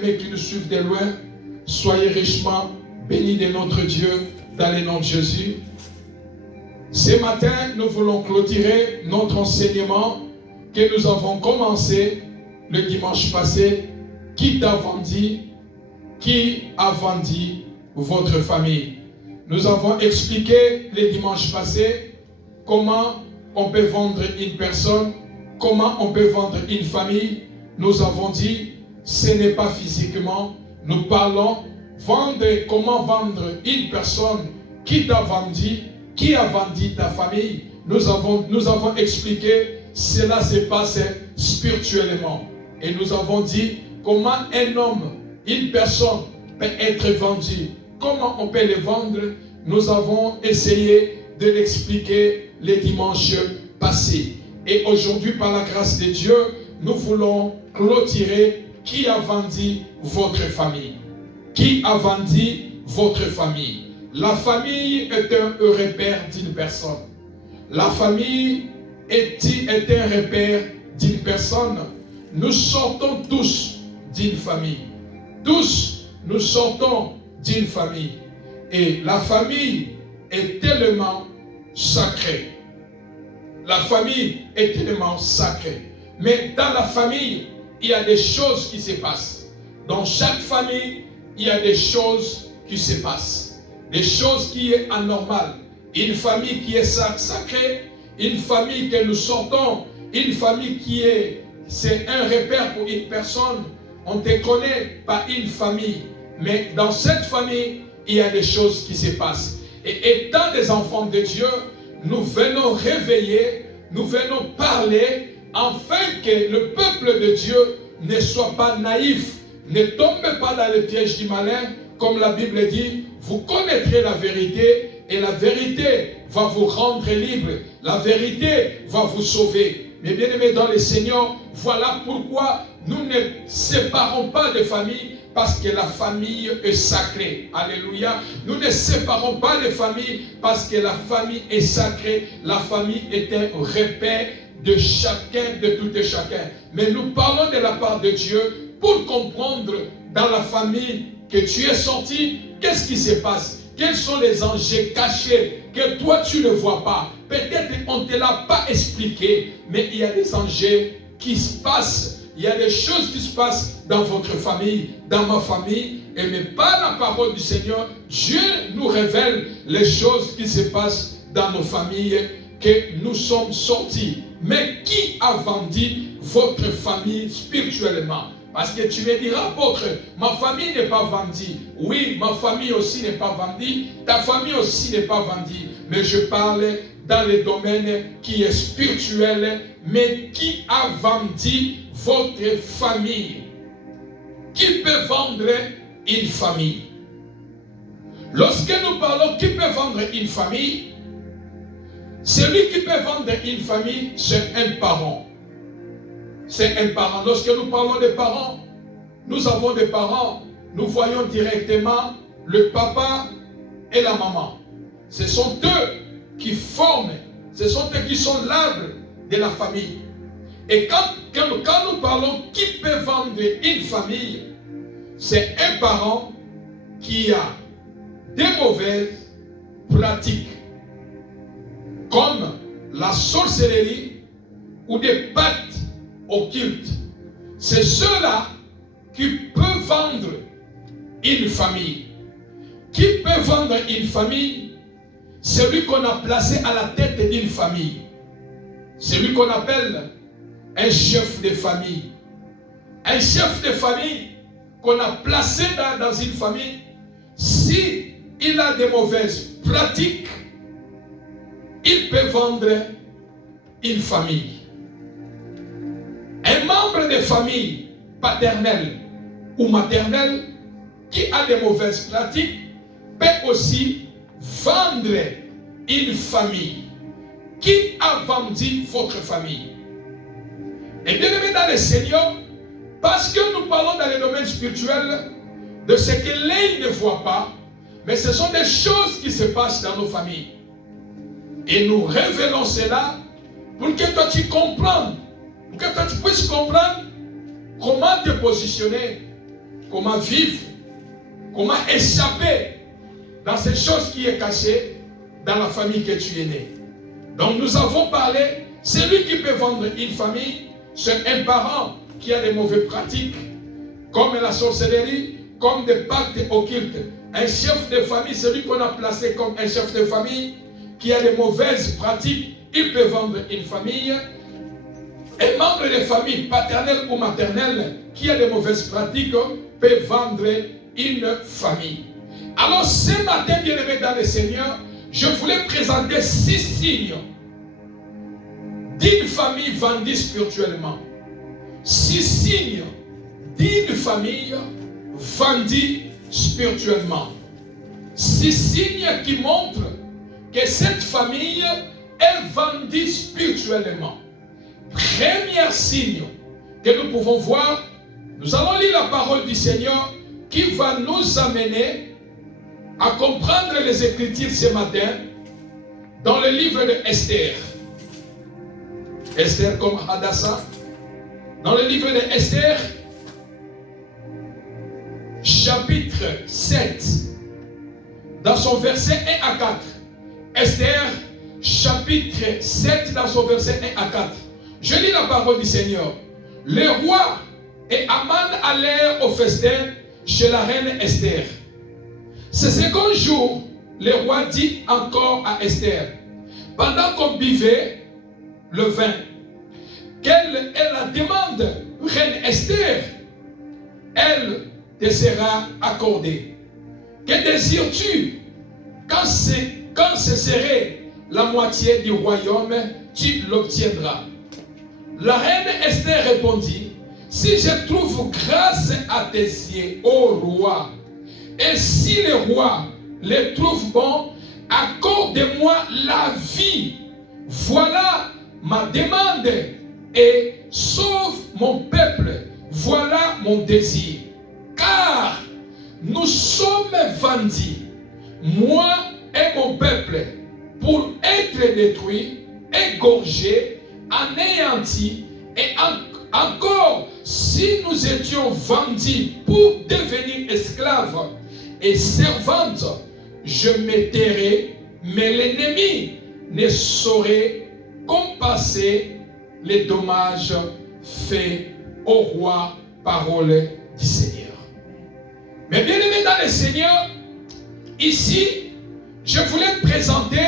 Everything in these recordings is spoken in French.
bien-aimés qui nous suivent de loin, soyez richement bénis de notre Dieu dans le nom de Jésus. Ce matin, nous voulons clôturer notre enseignement que nous avons commencé le dimanche passé. Qui t'a vendu? Qui a vendu votre famille? Nous avons expliqué le dimanche passé comment on peut vendre une personne, comment on peut vendre une famille. Nous avons dit, ce n'est pas physiquement. Nous parlons comment vendre une personne qui t'a vendu, qui a vendu ta famille. Nous avons expliqué, cela se passe spirituellement. Et nous avons dit comment un homme, une personne peut être vendue, comment on peut le vendre. Nous avons essayé de l'expliquer les dimanches passés. Et aujourd'hui, par la grâce de Dieu, nous voulons clôturer qui a vendu votre famille. Qui a vendu votre famille? La famille est un repère d'une personne. La famille est un repère d'une personne. Nous sortons tous d'une famille. Tous, nous sortons d'une famille. Et la famille est tellement sacrée. La famille est tellement sacrée. Mais dans la famille, il y a des choses qui se passent. Dans chaque famille, il y a des choses qui se passent. Des choses qui sont anormales. Une famille qui est sacrée, une famille que nous sortons, une famille c'est un repère pour une personne. On te connaît par une famille. Mais dans cette famille, il y a des choses qui se passent. Et étant des enfants de Dieu, nous venons réveiller, nous venons parler, afin que le peuple de Dieu ne soit pas naïf, ne tombe pas dans le piège du malin, comme la Bible dit, vous connaîtrez la vérité, et la vérité va vous rendre libre, la vérité va vous sauver. Mais bien aimés dans le Seigneur, voilà pourquoi nous ne séparons pas de famille, parce que la famille est sacrée. Alléluia. Nous ne séparons pas de famille, parce que la famille est sacrée. La famille est un repère de chacun, de tout et chacun. Mais nous parlons de la part de Dieu pour comprendre dans la famille que tu es sorti, qu'est-ce qui se passe? Quels sont les enjeux cachés que toi tu ne vois pas? Peut-être qu'on ne te l'a pas expliqué, mais il y a des enjeux qui se passent. Il y a des choses qui se passent dans votre famille, dans ma famille. Et mais par la parole du Seigneur, Dieu nous révèle les choses qui se passent dans nos familles, que nous sommes sortis. Mais qui a vendu votre famille spirituellement? Parce que tu me diras, apôtre, ma famille n'est pas vendue. Oui, ma famille aussi n'est pas vendue. Ta famille aussi n'est pas vendue. Mais je parle dans le domaine qui est spirituel. Mais qui a vendu votre famille? Qui peut vendre une famille? Lorsque nous parlons qui peut vendre une famille, celui qui peut vendre une famille, c'est un parent. C'est un parent. Lorsque nous parlons des parents, nous avons des parents, nous voyons directement le papa et la maman. Ce sont eux qui forment, ce sont eux qui sont l'arbre de la famille. Et quand nous parlons qui peut vendre une famille, c'est un parent qui a des mauvaises pratiques, comme la sorcellerie ou des pactes occultes. C'est ceux-là qui peuvent vendre une famille. Qui peut vendre une famille? Celui qu'on a placé à la tête d'une famille. Celui qu'on appelle un chef de famille. Un chef de famille qu'on a placé dans une famille, si il a des mauvaises pratiques, il peut vendre une famille. Un membre de famille paternelle ou maternelle qui a des mauvaises pratiques peut aussi vendre une famille. Qui a vendu votre famille? Et bien aimé dans le Seigneur, parce que nous parlons dans le domaine spirituel de ce que l'œil ne voit pas, mais ce sont des choses qui se passent dans nos familles. Et nous révélons cela pour que toi tu comprennes, pour que toi tu puisses comprendre comment te positionner, comment vivre, comment échapper dans ces choses qui est cachées dans la famille que tu es né. Donc nous avons parlé, celui qui peut vendre une famille, c'est un parent qui a des mauvaises pratiques, comme la sorcellerie, comme des pactes occultes. Un chef de famille, celui qu'on a placé comme un chef de famille, qui a des mauvaises pratiques, il peut vendre une famille. Un membre de famille, paternelle ou maternelle, qui a des mauvaises pratiques, peut vendre une famille. Alors ce matin, bien-aimés dans le Seigneur, je voulais présenter 6 signes d'une famille vendue spirituellement. 6 signes d'une famille vendue spirituellement. 6 signes qui montrent que cette famille est vendue spirituellement. Premier signe que nous pouvons voir, nous allons lire la parole du Seigneur qui va nous amener à comprendre les Écritures ce matin dans le livre de Esther. Esther comme Hadassah. Dans le livre de Esther, chapitre 7, dans son verset 1 à 4. Esther, chapitre 7, dans son verset 1 à 4. Je lis la parole du Seigneur. Le roi et Aman allèrent au festin chez la reine Esther. Ce second jour, le roi dit encore à Esther, pendant qu'on buvait le vin, quelle est la demande, reine Esther? Elle te sera accordée. Que désires-tu? Quand ce serait la moitié du royaume, tu l'obtiendras. La reine Esther répondit, si je trouve grâce à tes yeux, ô roi, et si le roi le trouve bon, accorde-moi la vie. Voilà ma demande et sauve mon peuple. Voilà mon désir. Car nous sommes vendus, moi et mon peuple, pour être détruits, égorgés, anéantis, et encore, si nous étions vendus pour devenir esclaves et servantes, je me tairais, mais l'ennemi ne saurait compenser les dommages faits au roi, parole du Seigneur. Mais bien aimé dans le Seigneur, ici, je voulais présenter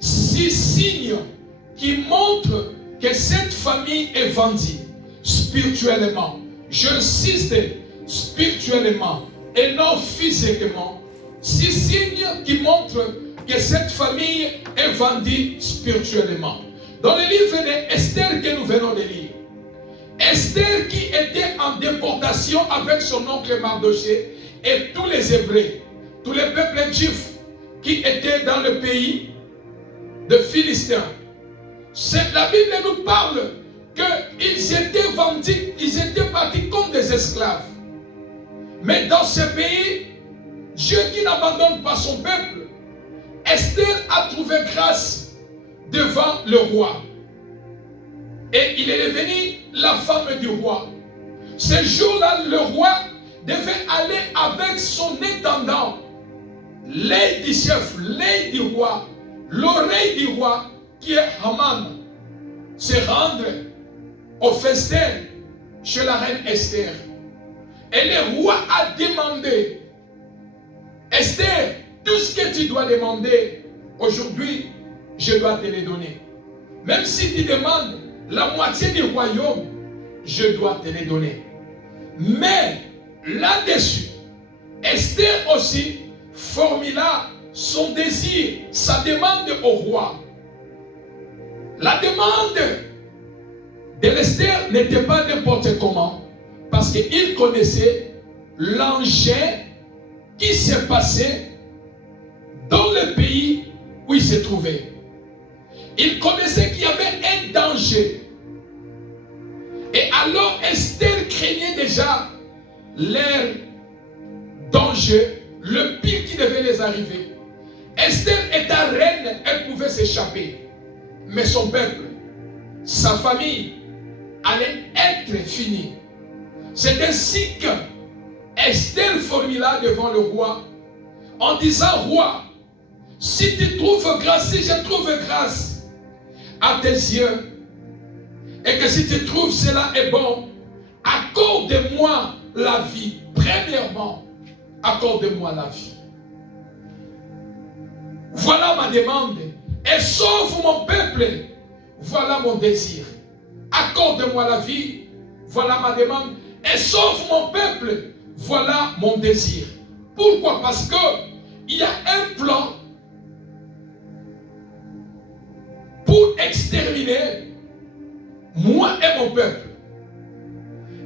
6 signes qui montrent que cette famille est vendue spirituellement. J'insiste, spirituellement et non physiquement. 6 signes qui montrent que cette famille est vendue spirituellement. Dans le livre d'Esther que nous venons de lire, Esther qui était en déportation avec son oncle Mardoché et tous les Hébreux, tous les peuples juifs qui étaient dans le pays de Philistins. La Bible nous parle qu'ils étaient vendus, ils étaient partis comme des esclaves. Mais dans ce pays, Dieu qui n'abandonne pas son peuple, Esther a trouvé grâce devant le roi. Et il est devenu la femme du roi. Ce jour-là, le roi devait aller avec son intendant, l'œil du chef, l'œil du roi, l'oreille du roi, qui est Haman, se rendre au festin chez la reine Esther. Et le roi a demandé, Esther, tout ce que tu dois demander aujourd'hui, je dois te le donner. Même si tu demandes la moitié du royaume, je dois te le donner. Mais là-dessus, Esther aussi formula son désir, sa demande au roi. La demande de l'Esther n'était pas n'importe comment, parce qu'il connaissait l'engin qui s'est passé dans le pays où il se trouvait. Il connaissait qu'il y avait un danger. Et alors Esther craignait déjà leur danger, le pire qui devait les arriver. Esther était reine, elle pouvait s'échapper. Mais son peuple, sa famille, allait être finie. C'est ainsi Esther formula devant le roi en disant, roi, si tu trouves grâce, si je trouve grâce à tes yeux, et que si tu trouves cela est bon, accorde-moi la vie. Premièrement, accorde-moi la vie. Voilà ma demande. Et sauve mon peuple. Voilà mon désir. Accorde-moi la vie. Voilà ma demande. Et sauve mon peuple. Voilà mon désir. Pourquoi? Parce que il y a un plan pour exterminer moi et mon peuple.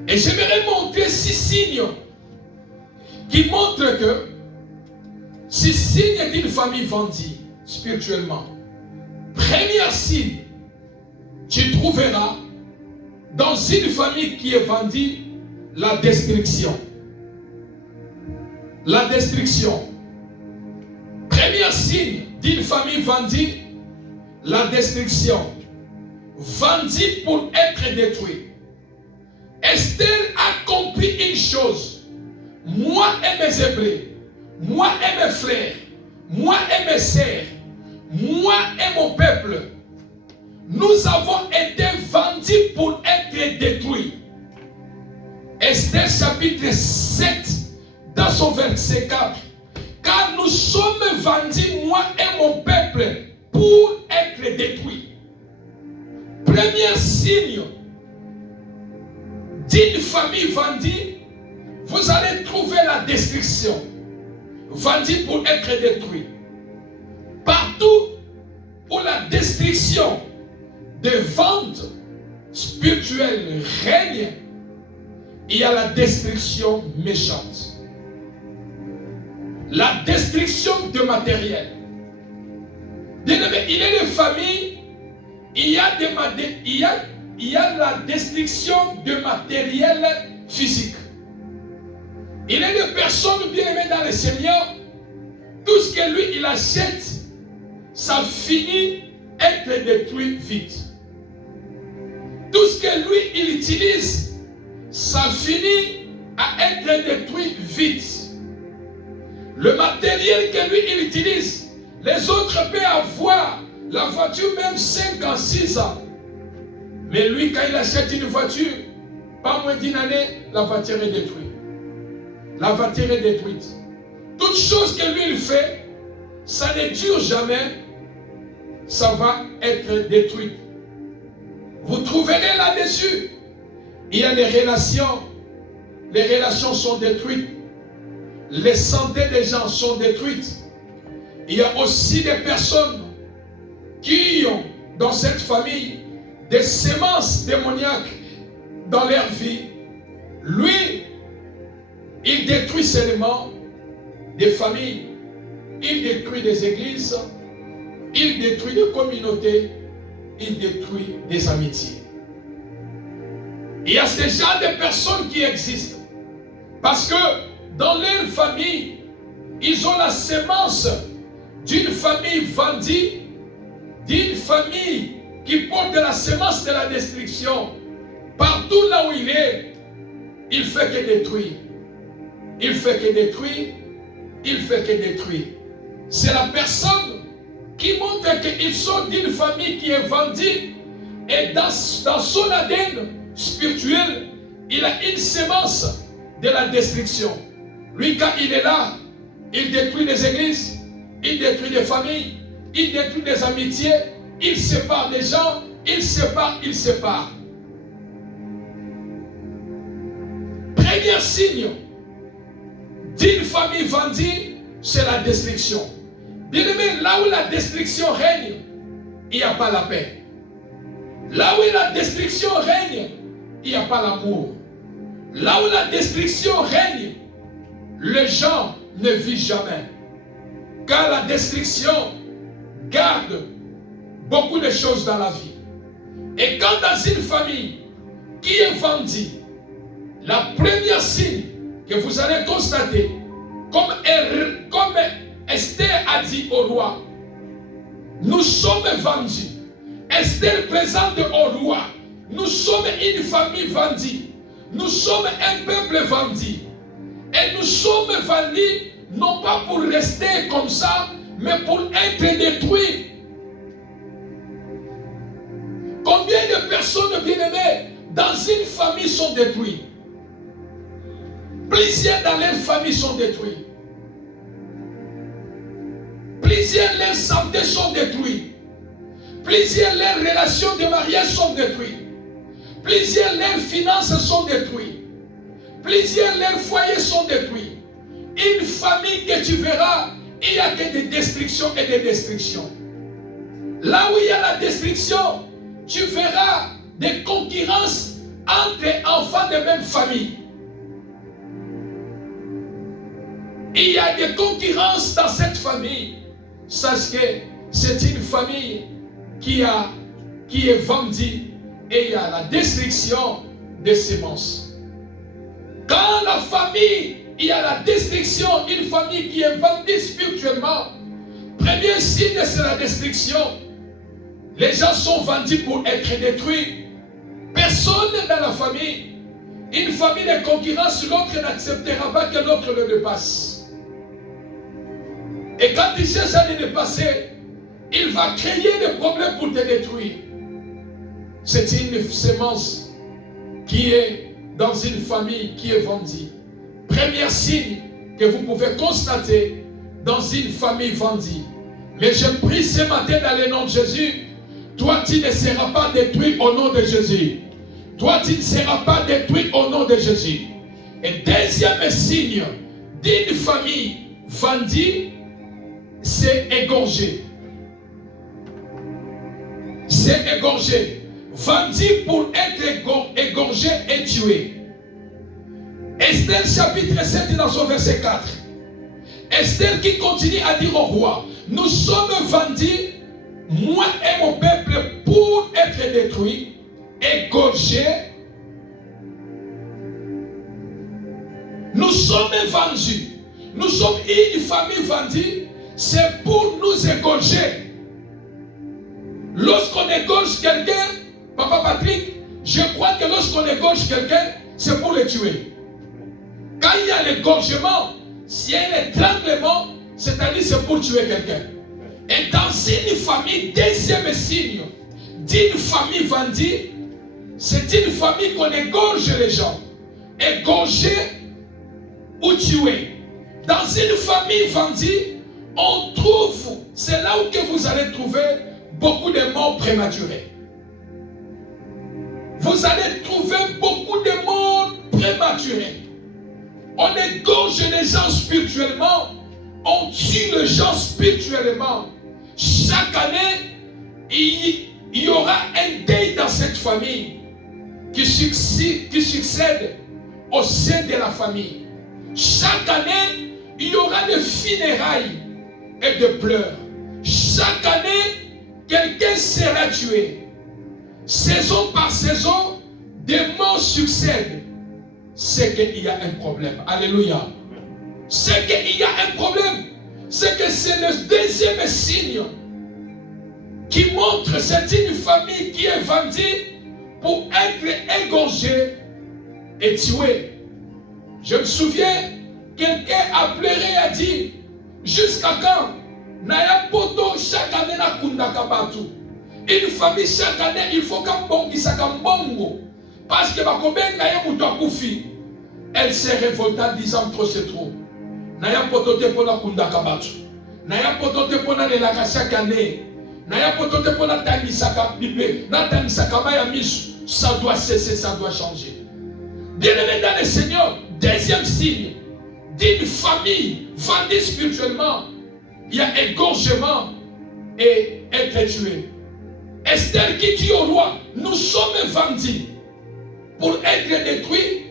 Et j'aimerais montrer 6 signes qui montrent que 6 signes d'une famille vendue spirituellement. Premier signe, tu trouveras dans une famille qui est vendue la destruction. La destruction. Premier signe d'une famille vendue, la destruction. Vendue pour être détruit. Esther a compris une chose. Moi et mes Hébreux, moi et mes frères, moi et mes sœurs, moi et mon peuple, nous avons été vendus pour être détruits. Esther chapitre 7, dans son verset 4. Car nous sommes vendus, moi et mon peuple, pour être détruits. Premier signe d'une famille vendue, vous allez trouver la destruction. Vendue pour être détruit. Partout où la destruction des ventes spirituelles règne, il y a la destruction méchante. La destruction de matériel. Il y a des familles, il y a la destruction de matériel physique. Il y a des personnes bien aimées dans le Seigneur, tout ce que lui il achète, ça finit être détruit vite. Tout ce que lui il utilise, ça finit à être détruit vite. Le matériel que lui il utilise, les autres peuvent avoir la voiture même 5 ans, 6 ans. Mais lui, quand il achète une voiture, pas moins d'une année, la voiture est détruite. La voiture est détruite. Toute chose que lui il fait, ça ne dure jamais, ça va être détruit. Vous trouverez là-dessus. Il y a des relations. Les relations sont détruites. Les santé des gens sont détruites. Il y a aussi des personnes qui ont dans cette famille des semences démoniaques dans leur vie. Lui, il détruit seulement des familles, il détruit des églises, il détruit des communautés, il détruit des amitiés. Il y a ce genre de personnes qui existent parce que dans leur famille, ils ont la semence d'une famille vendue, d'une famille qui porte la semence de la destruction. Partout là où il est, il fait que détruire. Il fait que détruire. Il fait que détruire. C'est la personne qui montre qu'ils sont d'une famille qui est vendue et dans son ADN spirituel, il a une semence de la destruction. Lui, quand il est là, il détruit des églises, il détruit des familles, il détruit des amitiés, il sépare des gens, il sépare. Premier signe d'une famille vendue, c'est la destruction. Bien aimé, là où la destruction règne, il n'y a pas la paix. Là où la destruction règne, il n'y a pas l'amour. Là où la destruction règne, les gens ne vivent jamais. Car la destruction garde beaucoup de choses dans la vie. Et quand dans une famille qui est vendue, la première signe que vous allez constater, comme Esther a dit au roi, nous sommes vendus. Esther présente au roi, nous sommes une famille vendue. Nous sommes un peuple vendu. Et nous sommes vendus, non pas pour rester comme ça, mais pour être détruits. Combien de personnes bien-aimées dans une famille sont détruites? Plusieurs dans leur famille sont détruits. Plusieurs leurs santé sont détruites. Plusieurs leurs relations de mariage sont détruites. Plusieurs leurs finances sont détruites. Plusieurs leurs foyers sont détruits. Une famille que tu verras, il n'y a que des destructions et des destructions. Là où il y a la destruction, tu verras des concurrences entre enfants de même famille. Il y a des concurrences dans cette famille. Sache que c'est une famille qui est vendue et il y a la destruction des semences. Quand la famille, il y a la destruction, une famille qui est vendue spirituellement, premier signe c'est la destruction. Les gens sont vendus pour être détruits. Personne dans la famille, une famille de concurrence, l'autre n'acceptera pas que l'autre le dépasse. Et quand il cherche à le dépasser, il va créer des problèmes pour te détruire. C'est une semence qui est dans une famille qui est vendue. Premier signe que vous pouvez constater dans une famille vendue. Mais je prie ce matin dans le nom de Jésus, toi tu ne seras pas détruit au nom de Jésus. Toi tu ne seras pas détruit au nom de Jésus. Et deuxième signe d'une famille vendue, c'est égorgé. C'est égorgé. Vendu pour être égorgé et tué. Esther chapitre 7 dans son verset 4. Esther qui continue à dire au roi, nous sommes vendus, moi et mon peuple, pour être détruits, égorgés. Nous sommes vendus. Nous sommes une famille vendue. C'est pour nous égorger. Lorsqu'on égorge quelqu'un, Papa Patrick, je crois que lorsqu'on égorge quelqu'un, c'est pour le tuer. Quand il y a l'égorgement, s'il y a l'étranglement, c'est-à-dire c'est pour tuer quelqu'un. Et dans une famille, deuxième signe d'une famille vendue, c'est une famille qu'on égorge les gens. Égorger ou tuer. Dans une famille vendue, on trouve, c'est là où que vous allez trouver beaucoup de morts prématurés. Vous allez trouver beaucoup de morts prématurés. On égorge les gens spirituellement, on tue les gens spirituellement. Chaque année, il y aura un deuil dans cette famille qui succède au sein de la famille. Chaque année, il y aura des funérailles et de pleurs. Chaque année, quelqu'un sera tué. Saison par saison, des morts succèdent. C'est qu'il y a un problème. Alléluia. C'est qu'il y a un problème. C'est que c'est le deuxième signe qui montre que c'est une famille qui est vendue pour être égorgée et tuée. Je me souviens, quelqu'un a pleuré et a dit, jusqu'à quand? Naya poto chaque année na kundaka batu. Une famille chaque année, il faut qu'un bon qui s'accambongo. Parce que Bakoben Naya Moutakufi, elle s'est révoltée en disant trop c'est trop. Naya potote pona kundaka batu. Naya potote pona lelaka chaque année. Naya potote pona tangisaka bibe. Na tangisaka maya misu. Ça doit cesser, ça doit changer. Bien-aimé dans le Seigneur, deuxième signe d'une famille vendue spirituellement, il y a égorgement et être tué. Esther qui dit au roi, nous sommes vendus pour être détruits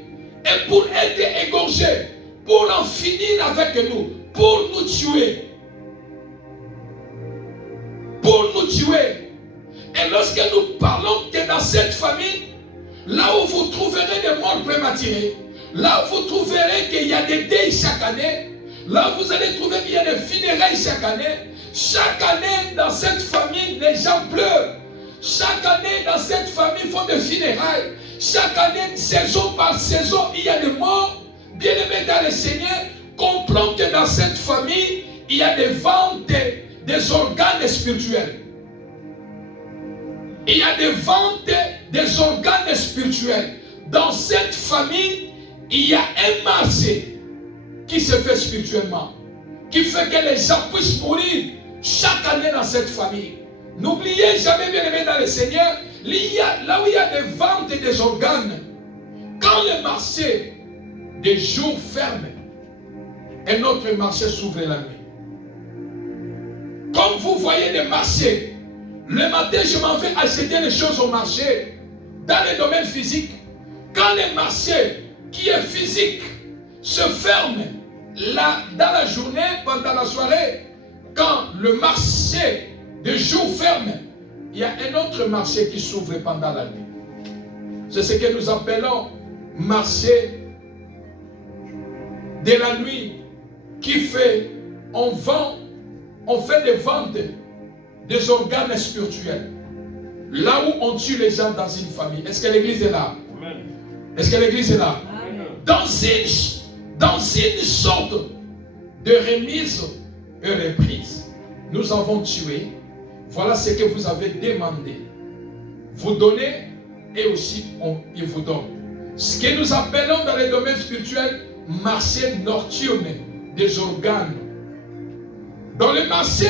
et pour être égorgés, pour en finir avec nous, pour nous tuer. Pour nous tuer. Et lorsque nous parlons que dans cette famille, là où vous trouverez des morts prématurés, là où vous trouverez qu'il y a des deuils chaque année, là où vous allez trouver qu'il y a des funérailles chaque année dans cette famille, les gens pleurent. Chaque année dans cette famille, ils font des funérailles. Chaque année, saison par saison, il y a des morts bien-aimé dans le Seigneur, comprends que dans cette famille, il y a des ventes des organes spirituels. Il y a des ventes des organes spirituels. Dans cette famille, il y a un marché qui se fait spirituellement, qui fait que les gens puissent mourir chaque année dans cette famille. N'oubliez jamais, bien-aimé dans le Seigneur, là où il y a des ventes et des organes, quand le marché des jours ferme, un autre marché s'ouvre la nuit. Comme vous voyez des marchés, le matin je m'en vais acheter les choses au marché, dans le domaine physique. Quand le marché qui est physique se ferme là, dans la journée, pendant la soirée, quand le marché de jour ferme, il y a un autre marché qui s'ouvre pendant la nuit. C'est ce que nous appelons marché de la nuit, qui fait, on fait des ventes des organes spirituels. Là où on tue les gens dans une famille. Est-ce que l'église est là? Amen. Est-ce que l'église est là? Amen. Dans une sorte de remise et reprise, nous avons tué. Voilà ce que vous avez demandé. Vous donnez et aussi il vous donne. Ce que nous appelons dans le domaine spirituel marché nocturne des organes. Dans le marché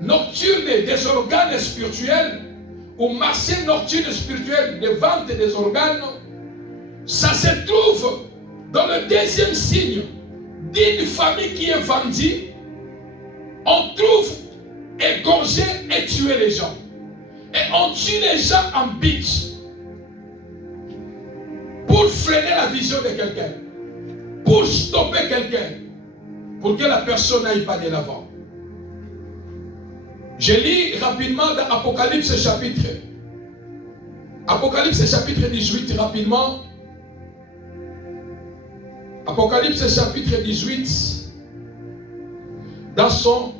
nocturne des organes spirituels, ou marché nocturne spirituel de vente des organes, ça se trouve dans le deuxième signe d'une famille qui est vendue. On trouve égorger et tuer les gens. Et on tue les gens en but pour freiner la vision de quelqu'un, pour stopper quelqu'un, pour que la personne n'aille pas de l'avant. Je lis rapidement dans Apocalypse chapitre 18 rapidement. Apocalypse chapitre 18 dans son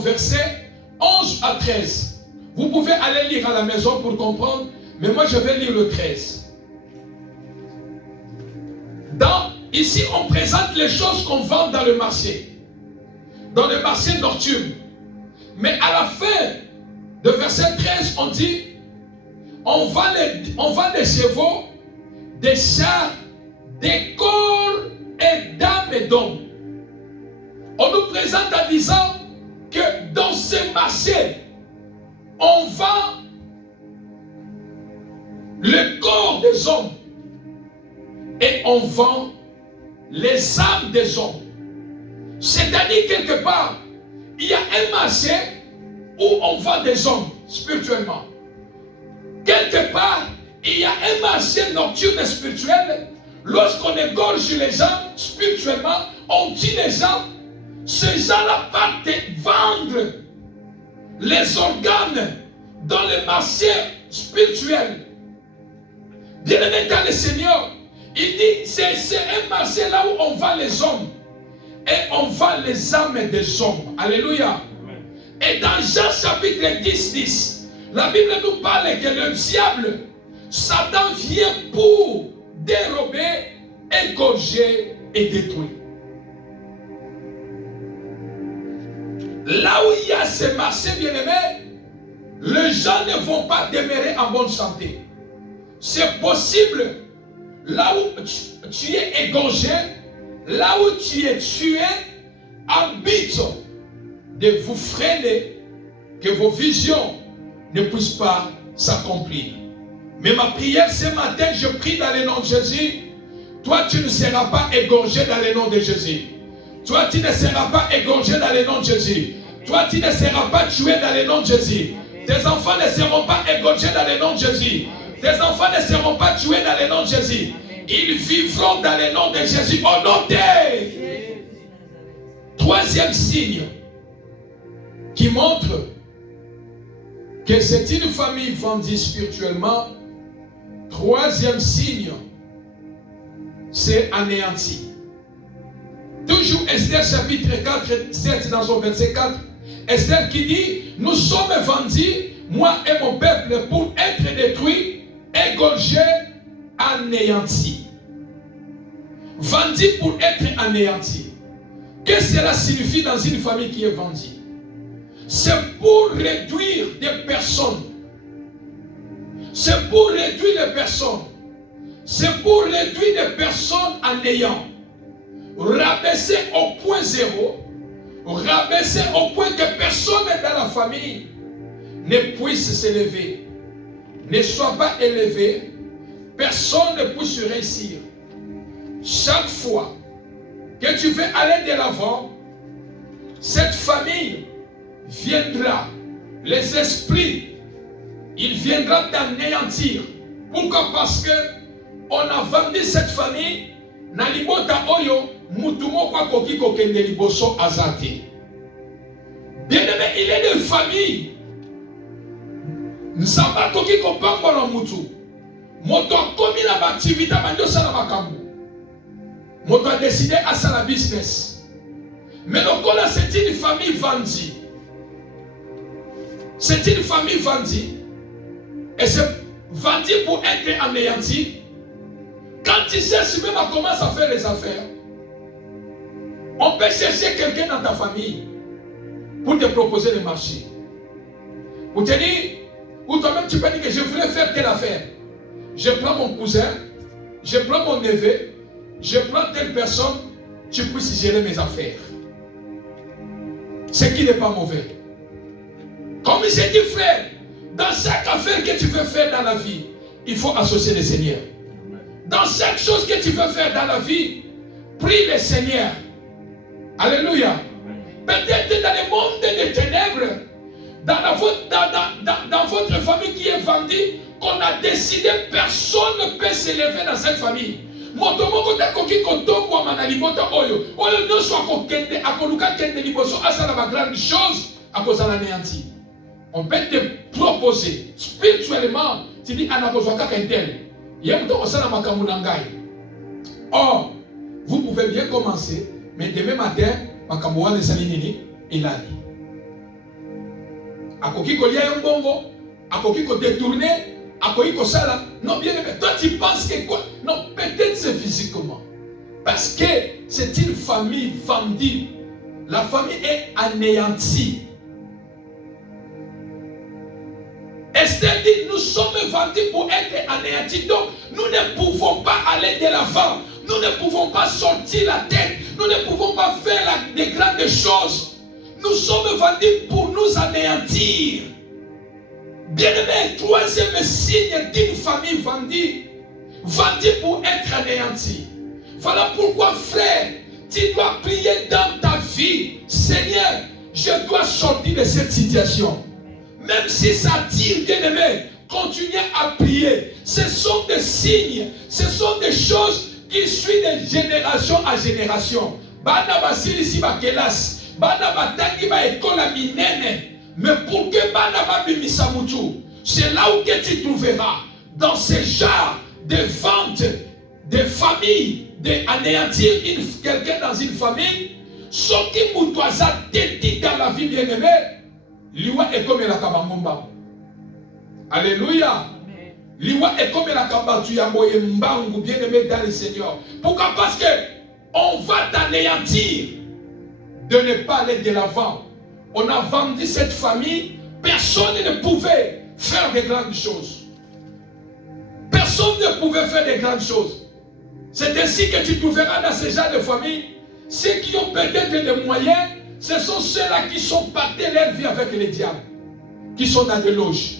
verset 11 à 13. Vous pouvez aller lire à la maison pour comprendre, mais moi je vais lire le 13. Ici on présente les choses qu'on vend dans le marché. Dans le marché nocturne. Mais à la fin de verset 13, on dit, on vend des chevaux, des chars, des corps et d'âmes et d'hommes. On nous présente en disant que dans ce marché, on vend le corps des hommes et on vend les âmes des hommes. C'est-à-dire quelque part, il y a un marché où on vend des hommes spirituellement. Quelque part, il y a un marché nocturne spirituel. Lorsqu'on égorge les gens spirituellement, on tue les gens. Ces gens-là partent vendre les organes dans le marché spirituel. Bien-aimé dans le Seigneur, il dit c'est un marché là où on vend les hommes. Et on vend les âmes des hommes. Alléluia. Amen. Et dans Jean chapitre 10, la Bible nous parle que le diable, Satan vient pour dérober, égorger et détruire. Là où il y a ce marché bien-aimé, les gens ne vont pas demeurer en bonne santé. C'est possible, là où tu es égorgé, là où tu es tué, en but de vous freiner, que vos visions ne puissent pas s'accomplir. Mais ma prière ce matin, je prie dans le nom de Jésus. Toi, tu ne seras pas égorgé dans le nom de Jésus. Toi, tu ne seras pas égorgé dans le nom de Jésus. Toi, tu ne seras pas tué dans le nom de Jésus. Tes enfants ne seront pas égorgés dans le nom de Jésus. Tes enfants ne seront pas tués dans le nom de Jésus. Ils vivront dans le nom de Jésus. Au nom de... Troisième signe qui montre que c'est une famille vendue spirituellement. Troisième signe, c'est anéanti. Toujours Esther chapitre 4, 7 dans son verset 4. Esther qui dit, nous sommes vendus, moi et mon peuple, pour être détruits, égorgés, anéanti. Vendu pour être anéanti. Qu'est-ce que cela signifie dans une famille qui est vendue? C'est pour réduire des personnes. C'est pour réduire les personnes. C'est pour réduire les personnes en néant. Rabaisser au point zéro. Rabaisser au point que personne dans la famille ne puisse s'élever. Ne soit pas élevé. Personne ne puisse réussir. Chaque fois que tu veux aller de l'avant, cette famille viendra. Les esprits, il viendra t'anéantir. Pourquoi? Parce que on a vendu cette famille. Na libota oyo mutumo kwa koki kokende liboso azati. Bien-aimé, il est de famille. Nzamba koki kopambola mutu. Moto a commis la activité bandio sala makambu. Moto a décidé à ça la business. Mais le là c'est une famille vendue. C'est une famille vendue. Et c'est vendu pour être anéanti. Quand tu cherches même à commencer à faire les affaires, on peut chercher quelqu'un dans ta famille pour te proposer le marché. Pour te dire, ou toi-même tu peux dire que je voulais faire telle affaire. Je prends mon cousin, je prends mon neveu, je prends telle personne, tu puisses gérer mes affaires. Ce qui n'est pas mauvais. Comme j'ai dit frère, dans chaque affaire que tu veux faire dans la vie, il faut associer le Seigneur. Dans chaque chose que tu veux faire dans la vie, prie le Seigneur. Alléluia. Peut-être dans le monde des ténèbres, dans votre famille qui est vendue, qu'on a décidé, personne ne peut s'élever dans cette famille. Motomoko takoki kotombo manalibota oyo. Oyo no soit kokende akoluka kende liboso asala ma grande chose à cause de l'anéanti. On peut te proposer spirituellement, tu dis anakozwaka kentel. Or, vous pouvez bien commencer, mais demain matin, Makamouane Salinini, il a dit. Akoki ko liya bongo, akoki ko détourner, akoki ko sala. Non, bien aimé, toi tu penses que quoi? Non, peut-être c'est physiquement. Parce que c'est une famille vendue. La famille est anéantie. Esther dit, nous sommes vendus pour être anéantis. Donc, nous ne pouvons pas aller de l'avant. Nous ne pouvons pas sortir la tête. Nous ne pouvons pas faire des grandes choses. Nous sommes vendus pour nous anéantir. Bien-aimé, troisième signe d'une famille vendue. Vendue pour être anéantie. Voilà pourquoi, frère, tu dois prier dans ta vie. Seigneur, je dois sortir de cette situation. Même si ça tire, bien-aimé, continuez à prier. Ce sont des signes, ce sont des choses qui suivent de génération à génération. Bana basili si bakelas, bana batangi ba ekola minene. Mais pour que bana babimisa mutu, c'est là où que tu trouveras dans ce genre de vente, de famille, d'anéantir quelqu'un dans une famille, ce qui mutuaza téti dans la vie, bien-aimé. Liwa est comme la kabangomba. Alléluia. Liwa est comme la kabatu yamoye mbangu, bien-aimé dans le Seigneur. Pourquoi? Parce que on va t'anéantir de ne pas aller de l'avant. On a vendu cette famille, personne ne pouvait faire de grandes choses. Personne ne pouvait faire de grandes choses. C'est ainsi que tu trouveras dans ce genre de famille, ceux qui ont peut-être des moyens, ce sont ceux-là qui sont partis leur vie avec les diables, qui sont dans des loges.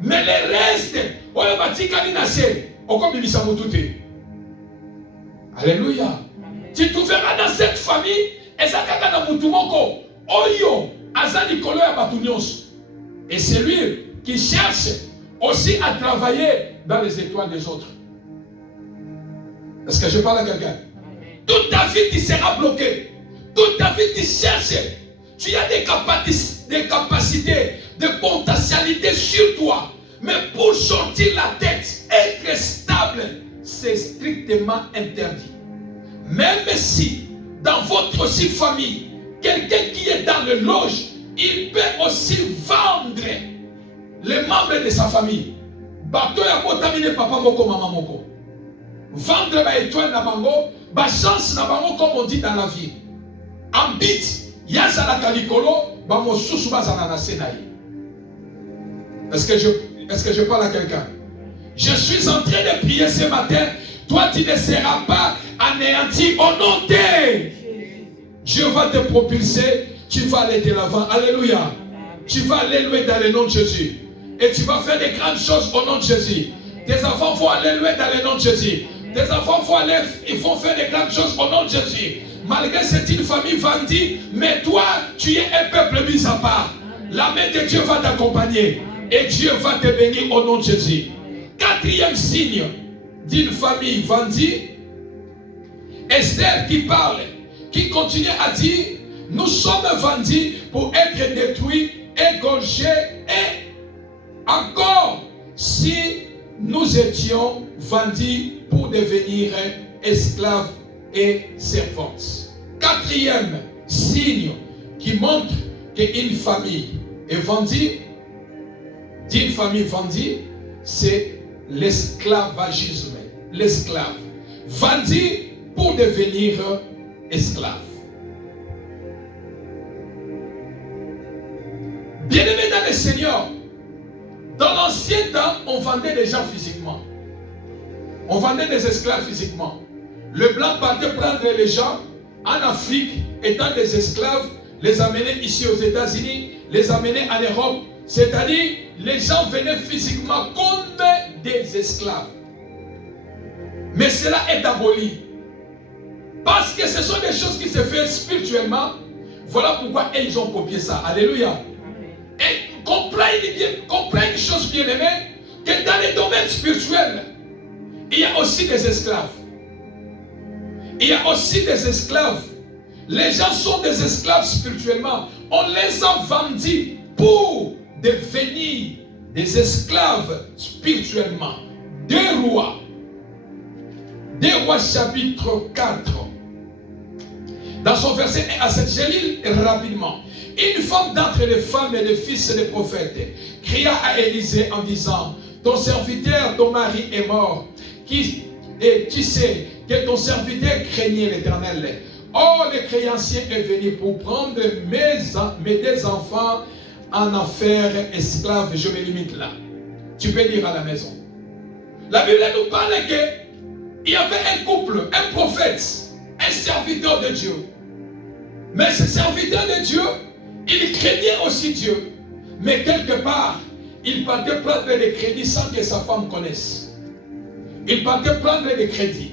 Mais les restes, alléluia. Tu trouveras dans cette famille, et c'est lui qui cherche aussi à travailler dans les étoiles des autres. Est-ce que je parle à quelqu'un? Toute ta vie, tu seras bloqué. Toute ta vie, tu cherches. Tu as des capacités, des potentialités sur toi. Mais pour sortir la tête, être stable, c'est strictement interdit. Même si, dans votre aussi famille, quelqu'un qui est dans le loge, il peut aussi vendre les membres de sa famille. Bato ya botamine papa moko, maman moko. vendre ma étoile na bango, ba chance na bango comme on dit dans la vie. En bit, yazala kalikolo, ba mosusu bazana na senaï. Est-ce que je parle à quelqu'un? Je suis en train de prier ce matin. Toi, tu ne seras pas anéanti au nom de Dieu va te propulser. Tu vas aller de l'avant. Alléluia. Tu vas aller loin dans le nom de Jésus. Et tu vas faire des grandes choses au nom de Jésus. Tes enfants vont aller loin dans le nom de Jésus. Tes enfants vont aller, ils vont faire des grandes choses au nom de Jésus. Malgré c'est une famille vendue, mais toi, tu es un peuple mis à part. La main de Dieu va t'accompagner. Et Dieu va te bénir au nom de Jésus. Quatrième signe d'une famille vendue, Esther qui parle, qui continue à dire, nous sommes vendus pour être détruits, égorgés et encore si nous étions vendus pour devenir esclaves et servantes. Quatrième signe qui montre qu'une famille est vendue, d'une famille vendue, c'est l'esclavagisme. L'esclave. Vendu pour devenir esclave. Bien-aimés dans le Seigneur, dans l'ancien temps, on vendait des gens physiquement. On vendait des esclaves physiquement. Le blanc partait prendre les gens en Afrique, étant des esclaves, les amener ici aux États-Unis, les amener en Europe. C'est-à-dire, les gens venaient physiquement comme des esclaves. Mais cela est aboli. Parce que ce sont des choses qui se font spirituellement. Voilà pourquoi ils ont copié ça. Alléluia. Et comprenez une chose bien aimée, que dans les domaines spirituels, il y a aussi des esclaves. Il y a aussi des esclaves. Les gens sont des esclaves spirituellement. On les a vendus pour devenir des esclaves spirituellement. 2 Rois chapitre 4. Dans son verset 1 à 7, je lis rapidement. Une femme d'entre les femmes et les fils des prophètes cria à Élisée en disant, ton serviteur, ton mari est mort. Et tu sais que ton serviteur craignait l'Éternel. Or, le créancier est venu pour prendre mes 2 enfants en affaires esclaves. Je me limite là. Tu peux lire à la maison. La Bible nous parle qu'il y avait un couple, un prophète, un serviteur de Dieu. Mais ce serviteur de Dieu, il craignait aussi Dieu. Mais quelque part, il partait prendre des crédits sans que sa femme connaisse. Il partait prendre des crédits.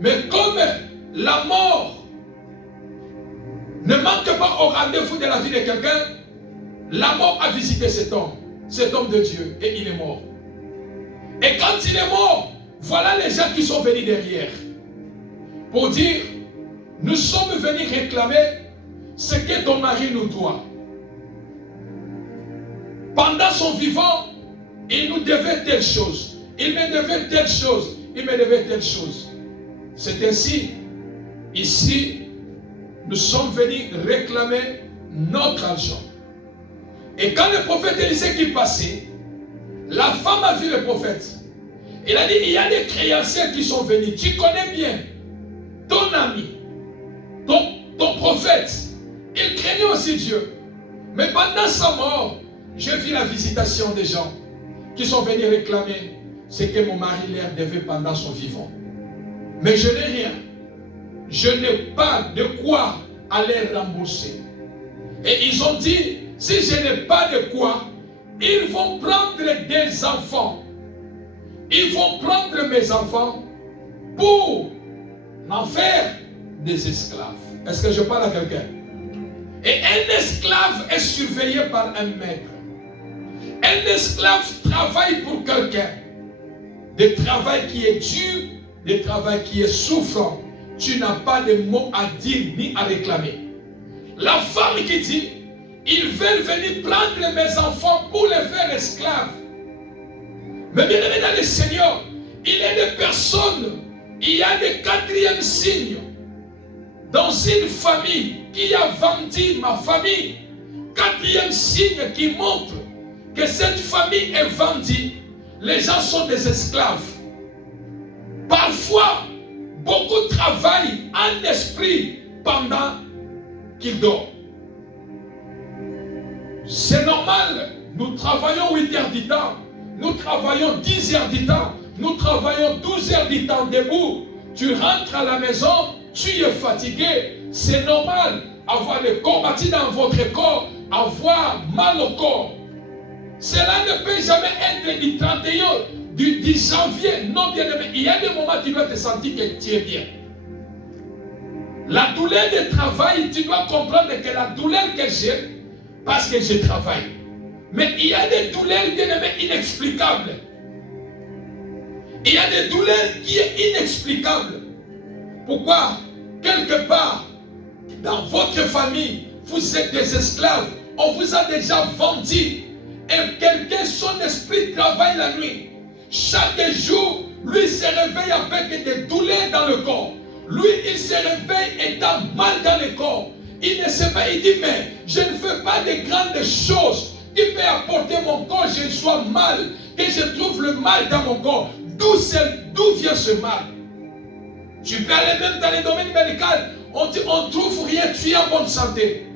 Mais comme la mort ne manque pas au rendez-vous de la vie de quelqu'un, la mort a visité cet homme de Dieu, et il est mort. Et quand il est mort, voilà les gens qui sont venus derrière pour dire, nous sommes venus réclamer ce que ton mari nous doit. Pendant son vivant, il nous devait telle chose, il me devait telle chose, il me devait telle chose. C'est ainsi, ici, nous sommes venus réclamer notre argent. Et quand le prophète Élisée qui passait, la femme a vu le prophète. Il a dit, il y a des créanciers qui sont venus. Tu connais bien ton ami, ton prophète. Il craignait aussi Dieu. Mais pendant sa mort, j'ai vu la visitation des gens qui sont venus réclamer ce que mon mari leur devait pendant son vivant. Mais je n'ai rien. Je n'ai pas de quoi aller rembourser. Et ils ont dit, si je n'ai pas de quoi, ils vont prendre des enfants. Ils vont prendre mes enfants pour en faire des esclaves. Est-ce que je parle à quelqu'un? Et un esclave est surveillé par un maître. Un esclave travaille pour quelqu'un. Des travail qui est dur, des travail qui est souffrant. Tu n'as pas de mots à dire ni à réclamer. La femme qui dit, ils veulent venir prendre mes enfants pour les faire esclaves. Mais bien aimé dans le Seigneur, il y a des personnes, il y a des 4e signes dans une famille qui a vendu ma famille. 4e signe qui montre que cette famille est vendue. Les gens sont des esclaves. Parfois, beaucoup travaillent en esprit pendant qu'ils dorment. C'est normal, nous travaillons 8 heures du temps, nous travaillons 10 heures du temps, nous travaillons 12 heures du temps debout. Tu rentres à la maison, tu es fatigué. C'est normal avoir des courbatures dans votre corps, avoir mal au corps. Cela ne peut jamais être du 31, du janvier. Non, bien aimé, il y a des moments où tu dois te sentir que tu es bien. La douleur de travail, tu dois comprendre que la douleur que j'ai, parce que je travaille. Mais il y a des douleurs, bien aimé, inexplicables. Il y a des douleurs qui sont inexplicables. Pourquoi? Quelque part, dans votre famille, vous êtes des esclaves. On vous a déjà vendu. Et quelqu'un, son esprit travaille la nuit. Chaque jour, lui se réveille avec des douleurs dans le corps. Lui, il se réveille étant mal dans le corps. Il ne sait pas, il dit, mais je ne fais pas de grandes choses qui peuvent apporter mon corps, je sois mal, que je trouve le mal dans mon corps. D'où vient ce mal? Tu peux aller même dans les domaines médicaux, on dit, on trouve rien, tu es en bonne santé.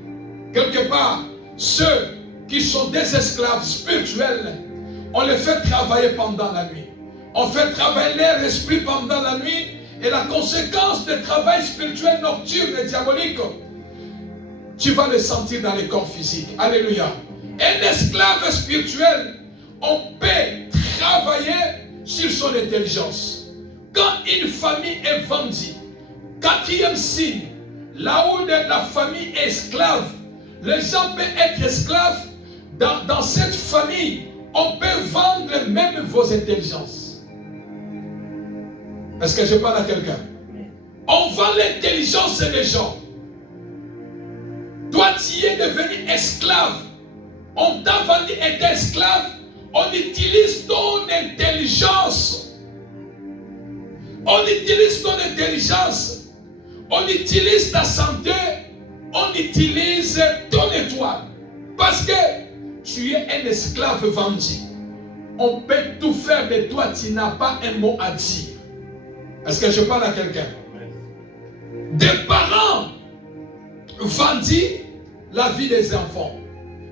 Quelque part, ceux qui sont des esclaves spirituels, on les fait travailler pendant la nuit. On fait travailler leur esprit pendant la nuit, et la conséquence du travail spirituel nocturne et diabolique, tu vas le sentir dans les corps physiques. Alléluia. Un esclave spirituel, on peut travailler sur son intelligence. Quand une famille est vendue, quatrième signe, là où la famille est esclave, les gens peuvent être esclaves. Dans cette famille, on peut vendre même vos intelligences. Est-ce que je parle à quelqu'un? On vend l'intelligence des gens. Toi, tu es devenu esclave. On t'a vendu être esclave. On utilise ton intelligence. On utilise ton intelligence. On utilise ta santé. On utilise ton étoile. Parce que tu es un esclave vendu. On peut tout faire de toi. Tu n'as pas un mot à dire. Est-ce que je parle à quelqu'un? Des parents vendent la vie des enfants.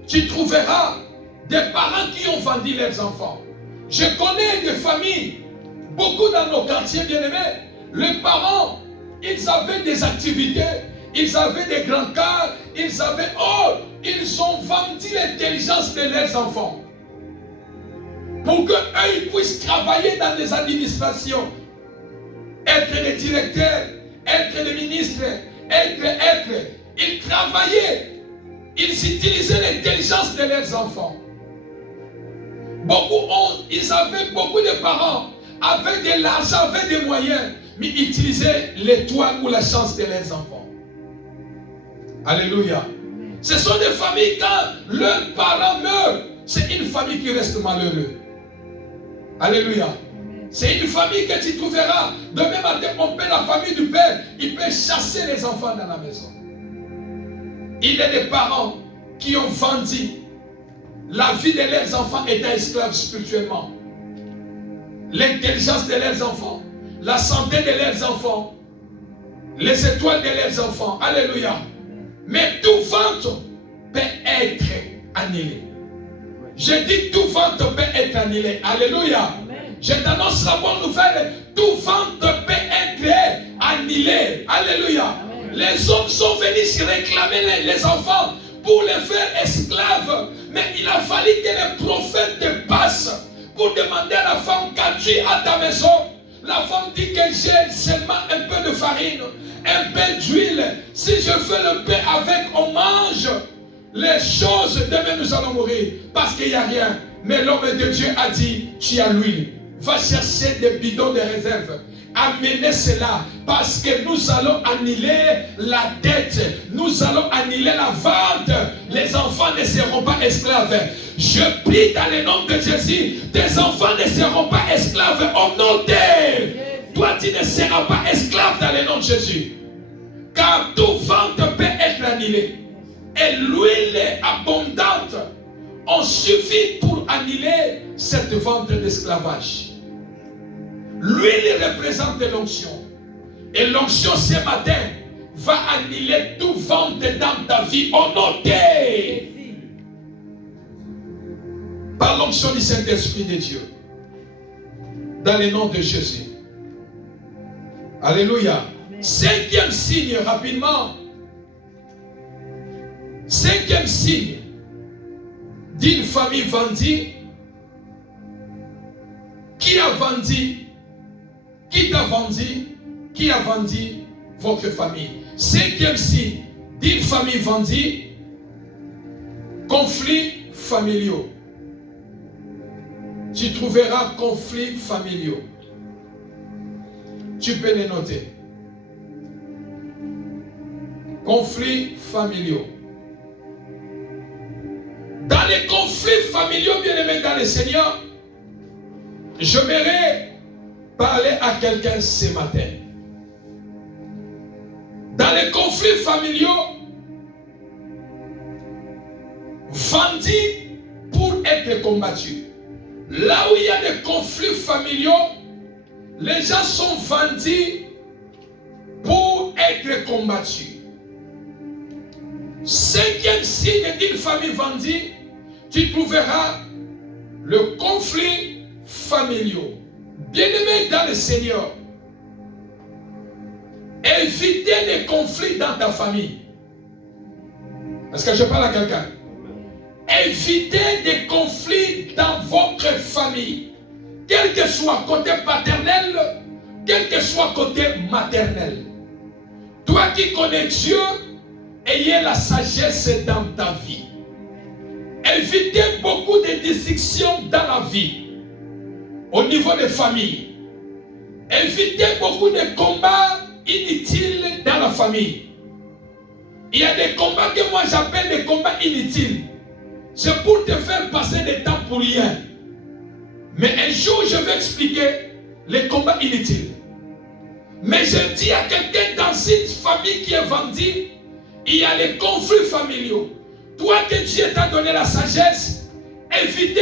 Tu trouveras des parents qui ont vendu leurs enfants. Je connais des familles, beaucoup dans nos quartiers bien-aimés. Les parents, ils avaient des activités, ils avaient des grands cars, ils ont vendu l'intelligence de leurs enfants. Pour qu'eux, ils puissent travailler dans des administrations, être des directeurs, être des ministres, ils travaillaient, ils utilisaient l'intelligence de leurs enfants. Ils avaient beaucoup de parents, avaient de l'argent, avaient des moyens, mais utilisaient l'étoile ou la chance de leurs enfants. Alléluia. Ce sont des familles, quand leurs parents meurent, c'est une famille qui reste malheureuse. Alléluia. C'est une famille que tu trouveras. Demain matin, on peut la famille du père. Il peut chasser les enfants dans la maison. Il y a des parents qui ont vendu la vie de leurs enfants étant esclaves spirituellement. L'intelligence de leurs enfants. La santé de leurs enfants. Les étoiles de leurs enfants. Alléluia. Mais toute vente peut être annulée. Je dis toute vente peut être annulée. Alléluia. Je t'annonce la bonne nouvelle. Toute vente peut être annulée. Alléluia. Amen. Les hommes sont venus réclamer les enfants pour les faire esclaves. Mais il a fallu que les prophètes passent pour demander à la femme, qu'as-tu à ta maison? La femme dit que j'ai seulement un peu de farine, un peu d'huile. Si je fais le pain avec, on mange les choses. Demain nous allons mourir parce qu'il n'y a rien. Mais l'homme de Dieu a dit, tu as l'huile. Va chercher des bidons de réserve. Amenez cela parce que nous allons annuler la dette. Nous allons annuler la vente. Les enfants ne seront pas esclaves. Je prie dans le nom de Jésus. Tes enfants ne seront pas esclaves au nom de. Toi, tu ne seras pas esclave dans le nom de Jésus. Car toute vente peut être annulée. Et l'huile abondante en suffit pour annuler cette vente d'esclavage. L'huile représente l'onction. Et l'onction ce matin va annuler tout vente dans ta vie. Honoré par l'onction du Saint-Esprit de Dieu. Dans le nom de Jésus. Alléluia. Cinquième signe, rapidement. Cinquième signe d'une famille vendue. Qui a vendu? Qui t'a vendu? Qui a vendu votre famille? Cinquième signe d'une famille vendue. Conflits familiaux. Tu trouveras conflits familiaux. Tu peux les noter. Conflits familiaux. Dans les conflits familiaux, bien aimés dans le Seigneur, j'aimerais parler à quelqu'un ce matin. Dans les conflits familiaux, vendus pour être combattus. Là où il y a des conflits familiaux, les gens sont vendus pour être combattus. Cinquième signe d'une famille vendue, tu trouveras le conflit familial. Bien-aimé dans le Seigneur, évitez des conflits dans ta famille. Est-ce que je parle à quelqu'un? Évitez des conflits dans votre famille. Quel que soit côté paternel, quel que soit côté maternel. Toi qui connais Dieu, ayez la sagesse dans ta vie. Évitez beaucoup de distinctions dans la vie. Au niveau des familles. Évitez beaucoup de combats inutiles dans la famille. Il y a des combats que moi j'appelle des combats inutiles. C'est pour te faire passer du temps pour rien. Mais un jour, je vais expliquer les combats inutiles. Mais je dis à quelqu'un dans cette famille qui est vendue, il y a les conflits familiaux. Toi que Dieu t'a donné la sagesse, évitez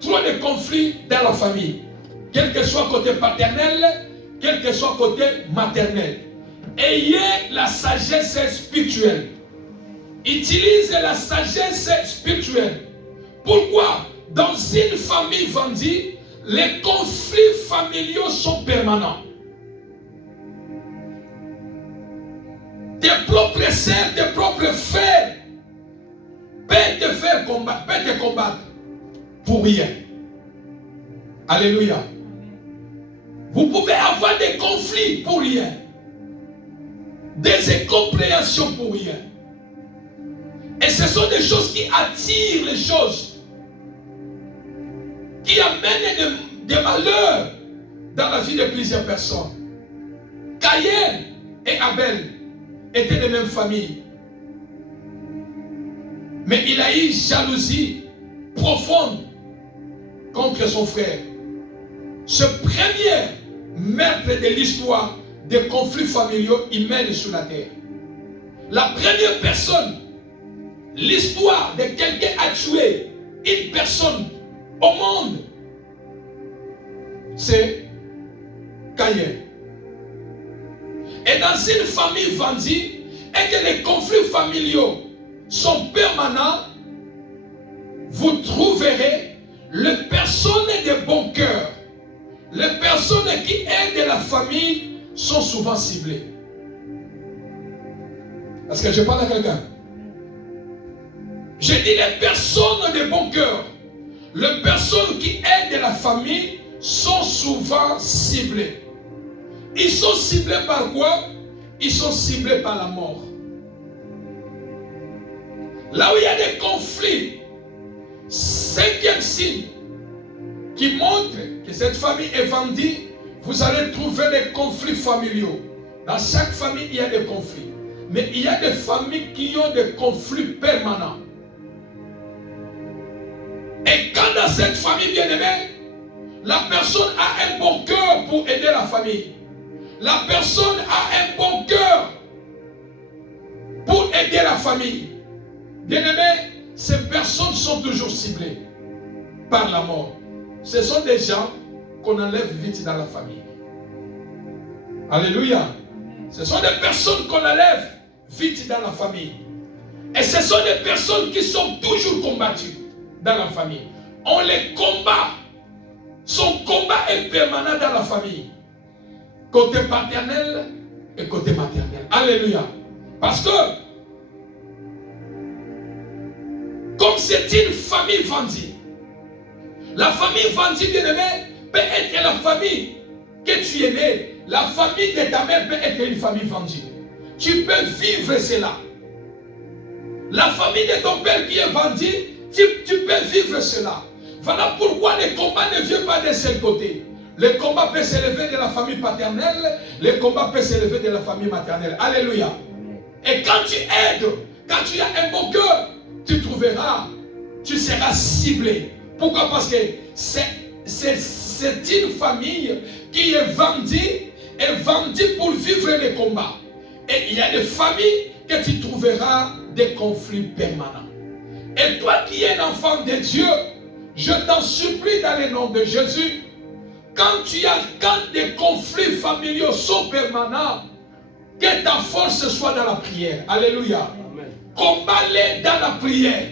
trop de conflits dans la famille. Quel que soit côté paternel, quel que soit côté maternel. Ayez la sagesse spirituelle. Utilise la sagesse spirituelle. Pourquoi? Dans une famille vendue, les conflits familiaux sont permanents. Tes propres sœurs, tes propres frères peuvent te faire combattre, peuvent te combattre pour rien. Alléluia. Vous pouvez avoir des conflits pour rien. Des incompréhensions pour rien. Et ce sont des choses qui attirent les choses, qui amènent des malheurs dans la vie de plusieurs personnes. Caïn et Abel étaient de même famille. Mais il a eu jalousie profonde contre son frère. Ce premier meurtre de l'histoire des conflits familiaux humains sur la terre. La première personne, l'histoire de quelqu'un a tué une personne au monde, c'est Caïn. Et dans une famille vendue, et que les conflits familiaux sont permanents, vous trouverez les personnes de bon cœur, les personnes qui aident la famille sont souvent ciblées. Est-ce que je parle à quelqu'un? Je dis les personnes de bon cœur, les personnes qui aident la famille sont souvent ciblées. Ils sont ciblés par quoi? Ils sont ciblés par la mort. Là où il y a des conflits, cinquième signe qui montre que cette famille est vendue, vous allez trouver des conflits familiaux. Dans chaque famille, il y a des conflits. Mais il y a des familles qui ont des conflits permanents. Et quand dans cette famille bien-aimée, la personne a un bon cœur pour aider la famille. La personne a un bon cœur pour aider la famille. Bien-aimés, ces personnes sont toujours ciblées par la mort. Ce sont des gens qu'on enlève vite dans la famille. Alléluia. Ce sont des personnes qu'on enlève vite dans la famille. Et ce sont des personnes qui sont toujours combattues dans la famille. On les combat. Son combat est permanent dans la famille. Côté paternel et côté maternel. Alléluia. Parce que, comme c'est une famille vendue, la famille vendue, bien-aimée, peut être la famille que tu es né. La famille de ta mère peut être une famille vendue. Tu peux vivre cela. La famille de ton père qui est vendue, tu peux vivre cela. Voilà pourquoi le combat ne vient pas d'un seul côté. Le combat peut s'élever de la famille paternelle, le combat peut s'élever de la famille maternelle. Alléluia. Et quand tu aides, quand tu as un bon cœur, tu trouveras, tu seras ciblé. Pourquoi? Parce que c'est une famille qui est vendue pour vivre les combats. Et il y a des familles que tu trouveras des conflits permanents. Et toi qui es un enfant de Dieu, je t'en supplie dans le nom de Jésus, quand des conflits familiaux sont permanents, que ta force soit dans la prière. Alléluia. Combat-les dans la prière.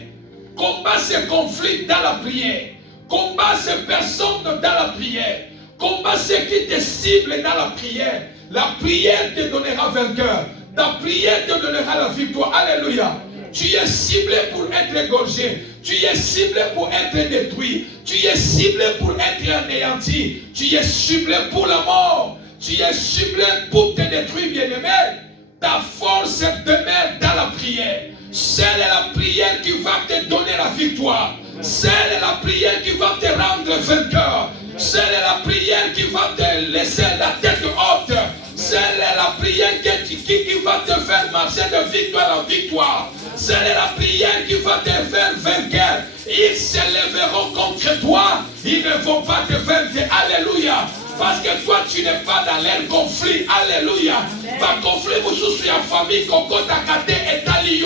Combat ces conflits dans la prière. Combat ces personnes dans la prière. Combat ceux qui te ciblent dans la prière. La prière te donnera vainqueur. Ta prière te donnera la victoire. Alléluia. Tu es ciblé pour être égorgé. Tu es ciblé pour être détruit. Tu es ciblé pour être anéanti. Tu es ciblé pour la mort. Tu es ciblé pour te détruire, bien-aimé. Ta force demeure dans la prière. C'est la prière qui va te donner la victoire. C'est la prière qui va te rendre vainqueur. C'est la prière qui va te laisser la tête haute. C'est la prière qui va te faire marcher de victoire en victoire. C'est la prière qui va te faire vainqueur. Ils s'élèveront contre toi. Ils ne vont pas te vaincre. Alléluia. Parce que toi, tu n'es pas dans leur conflit. Alléluia. Pas conflit, vous souciez en famille. Koko takate est allié.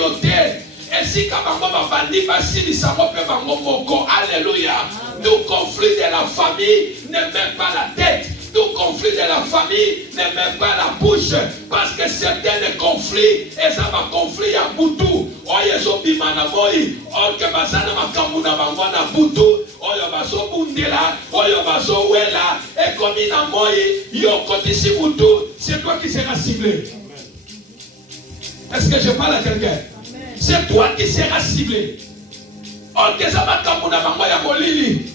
Et si kabango babandi basili samo pe bango moko. Alléluia. Tout conflit de la famille ne met pas la tête. Tout conflit de la famille ne met pas la bouche. Parce que certains conflits, et ça va conflit à Boutou. Oye so bimana moi. Orke basana makambu na bango na Boutou. Oyo baso bundela. Oyo baso wela. Et comme il a moi, yo côté si Boutou, c'est toi qui seras ciblé. Est-ce que je parle à quelqu'un? C'est toi qui seras ciblé. Orke ça makambu na bango ya molili.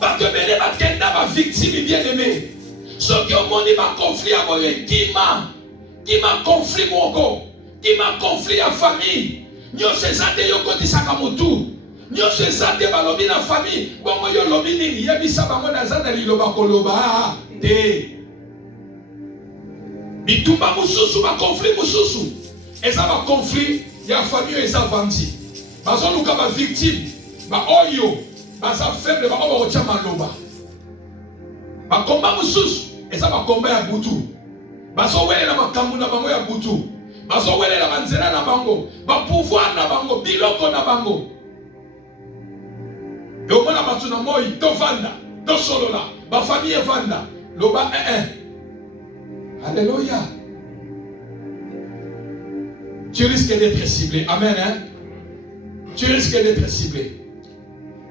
Parce que bene bakenda ba victime bien-aimé. Ceux qui ont monté ma conflit à moi, qui m'a conflit mon go, qui m'a conflit à famille. Nous sommes zate yo koti sakamutu. Nous sommes zate balobi na famille. Bon yo lobi ni yebisa bango na zana liloba koloba te. Bitumba mususu ba conflit mususu. Et ça va conflit ya famille et ça vandi. Bazo luka ba victime, ba oyo, ba sa faible ba oba chama loba. Ba combat mususu. Et ça va combattre à Boutou. Baso wele na makambu na bango ya Boutou. Baso wele na banzela na bango. Ba pouvoir na bango. Biloko na bango. Et au moins la matuna moi, to vanda. To solo là. Ba famille vanda. Loba Alléluia. Tu risques d'être ciblé. Amen. Hein? Tu risques d'être ciblé.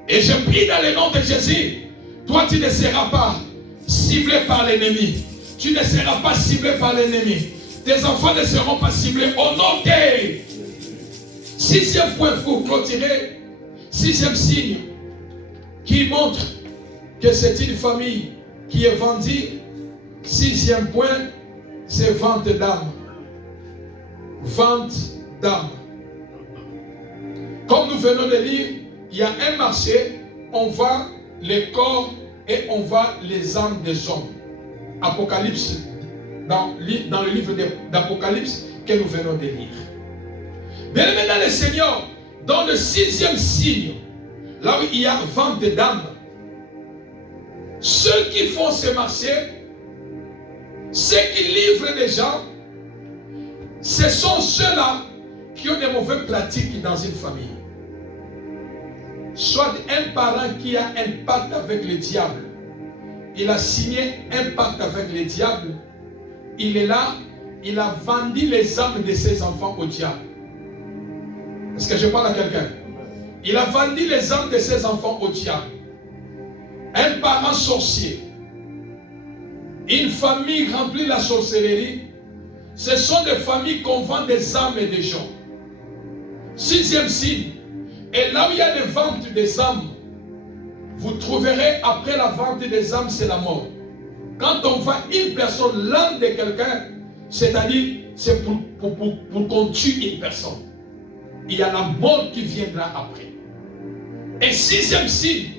Et je prie dans le nom de Jésus. Toi tu ne seras pas ciblé par l'ennemi. Tu ne seras pas ciblé par l'ennemi. Tes enfants ne seront pas ciblés au nom de. Sixième point pour clôturer. Sixième signe qui montre que c'est une famille qui est vendue. Sixième point, c'est vente d'âme. Vente d'âme. Comme nous venons de lire, il y a un marché, on vend les corps et on voit les âmes des hommes. Apocalypse, dans le livre d'Apocalypse que nous venons de lire. Bien-aimés dans le Seigneur, dans le sixième signe, là où il y a vente d'âmes, ceux qui font ce marché, ceux qui livrent les gens, ce sont ceux-là qui ont des mauvaises pratiques dans une famille. Soit un parent qui a un pacte avec le diable. il a signé un pacte avec les diables. Il est là, il a vendu les âmes de ses enfants au diable. Est-ce que je parle à quelqu'un? Il a vendu les âmes de ses enfants au diable. Un parent sorcier, une famille remplie de la sorcellerie, ce sont des familles qu'on vend des âmes et des gens. Sixième signe, et là où il y a des ventes des âmes, vous trouverez après la vente des âmes, c'est la mort. Quand on vend une personne, l'âme de quelqu'un, c'est-à-dire, c'est pour qu'on tue une personne. Il y a la mort qui viendra après. Et sixième signe,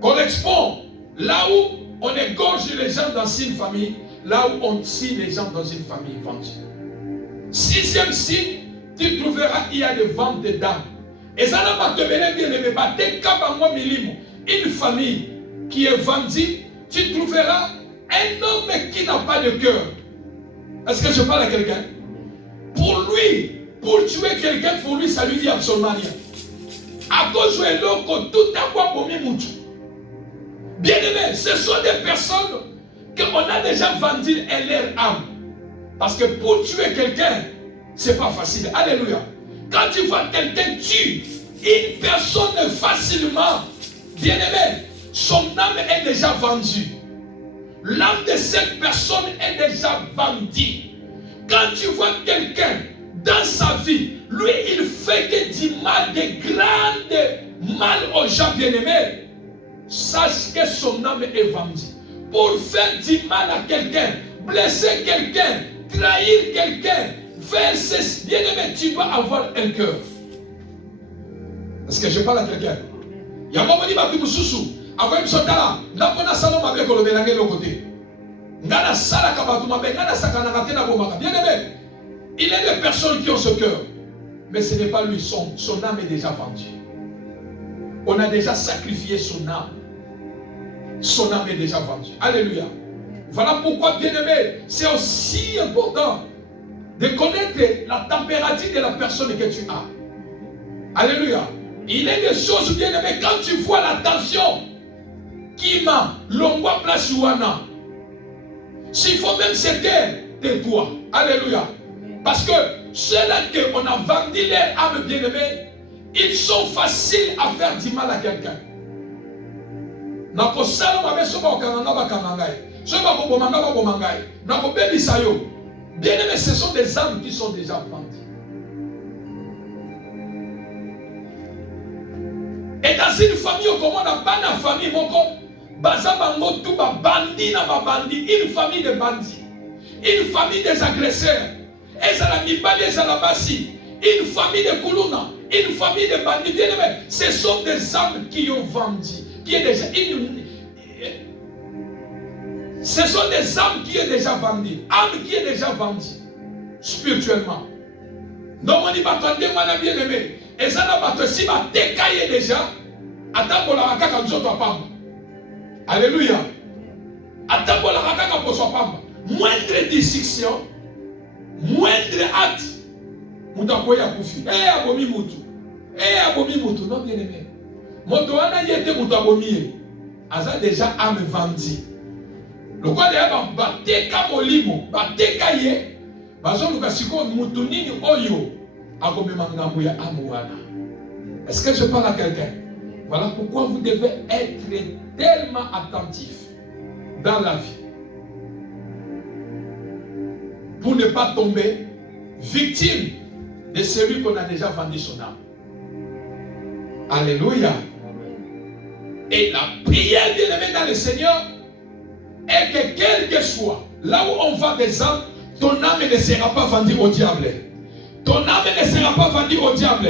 correspond là où on égorge les gens dans une famille, là où on tue les gens dans une famille vendue. Sixième signe, tu trouveras il y a des ventes d'âmes. Et ça n'a pas te bien aimé, une famille qui est vendue, tu trouveras un homme qui n'a pas de cœur. Est-ce que je parle à quelqu'un? Pour lui, pour tuer quelqu'un, pour lui, ça lui dit absolument rien. À cause de l'autre, tout à quoi pour moutou. Bien aimé, ce sont des personnes qu'on a déjà vendu leur âme. Parce que pour tuer quelqu'un, c'est pas facile. Alléluia. Quand tu vois quelqu'un tuer une personne facilement, bien aimé, son âme est déjà vendue. L'âme de cette personne est déjà vendue. Quand tu vois quelqu'un dans sa vie, lui, il fait que du mal, des grandes mal aux gens bien-aimés. Sache que son âme est vendue. Pour faire du mal à quelqu'un, blesser quelqu'un, trahir quelqu'un, faire ce bien-aimé, tu dois avoir un cœur. Est-ce que je parle à quelqu'un? Il y a un moment où il susu. Après, il y a un salon qui est de l'autre côté. Bien-aimé, il est des personnes qui ont ce cœur. Mais ce n'est pas lui, son âme est déjà vendue. On a déjà sacrifié son âme. Son âme est déjà vendue. Alléluia. Voilà pourquoi, bien-aimé, c'est aussi important de connaître la température de la personne que tu as. Alléluia. Il est des choses, bien-aimé, quand tu vois la tension qui m'a l'ongwa place ouana. S'il faut même se taire, tais-toi. Alléluia. Parce que ceux-là qu'on a vendu leur âme, bien-aimé, ils sont faciles à faire du mal à quelqu'un. Bien-aimé, ce sont des âmes qui sont déjà vendues. Et dans une famille, comment on a pas une famille, une famille de bandits, une famille des agresseurs, une famille de Kuluna, une famille de bandits. Bien-aimé, ce sont des âmes qui ont vendu, qui est déjà ce sont des âmes qui est déjà vendues, âme qui est déjà vendue spirituellement. Donc on dit pas bien aimé. Et ça n'a pas si ma décaillé déjà. Attends la rakaka nzoto pamba. Alléluia. Attends la rakaka pour soi pamba. Moindre dissection, moindre acte, mutakoya kufi. Abomi mutu. Abomi mutu non bien aimé. Moto wana yete mutabomi. Aza déjà âme vendue. Le quoi d'ailleurs bateka molimo, bateka ye. Bazo lukasiko mutu nini oyo. Akomema ngambo ya âme wana. Est-ce que je parle à quelqu'un? Voilà pourquoi vous devez être tellement attentif dans la vie. Pour ne pas tomber victime de celui qu'on a déjà vendu son âme. Alléluia. Et la prière bien-aimée dans le Seigneur est que quel que soit là où on vend des âmes, ton âme ne sera pas vendue au diable. Ton âme ne sera pas vendue au diable.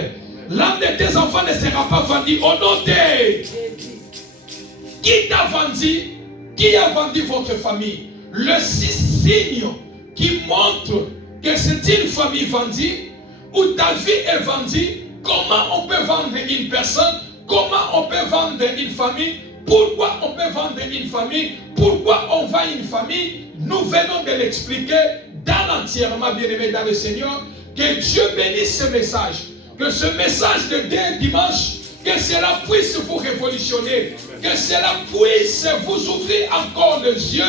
L'âme de tes enfants ne sera pas vendue au nom de... Qui t'a vendu? Qui a vendu votre famille? Le signe qui montre que c'est une famille vendue, où ta vie est vendue. Comment on peut vendre une personne? Comment on peut vendre une famille? Pourquoi on peut vendre une famille? Pourquoi on vend une famille? Nous venons de l'expliquer dans l'entièrement, bien-aimé dans le Seigneur. Que Dieu bénisse ce message. Que ce message de dimanche, Que cela puisse vous révolutionner. Que cela puisse vous ouvrir encore les yeux.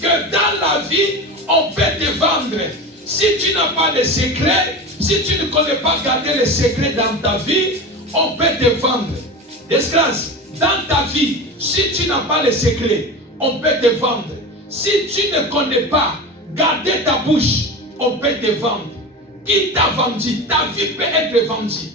Que dans la vie, on peut te vendre. Si tu n'as pas de secret, si tu ne connais pas garder les secrets dans ta vie, on peut te vendre. Desgrâce, dans ta vie, si tu n'as pas les secrets, on peut te vendre. Si tu ne connais pas garder ta bouche, on peut te vendre. Qui t'a vendu? Ta vie peut être vendue.